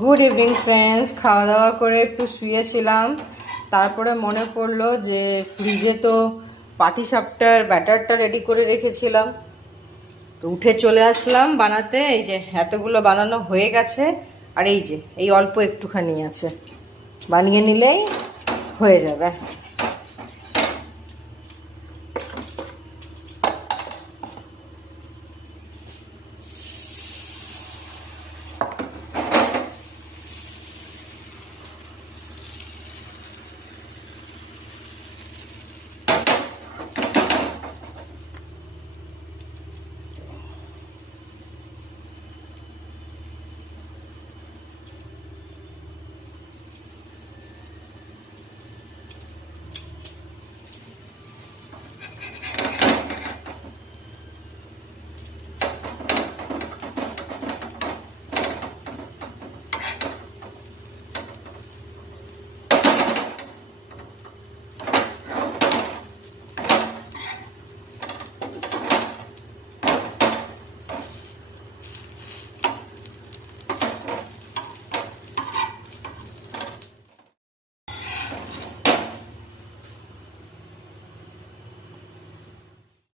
Good evening friends. খাওয়া দাওয়া করে একটু শুয়েছিলাম, তারপরে মনে পড়লো যে ফ্রিজে তো পাটিসাপটার ব্যাটারটা রেডি করে রেখেছিলাম, তো উঠে চলে আসলাম বানাতে। এই যে এতগুলো বানানো হয়ে গেছে, আর এই যে এই অল্প একটুখানি আছে, বানিয়ে নিলেই হয়ে যাবে।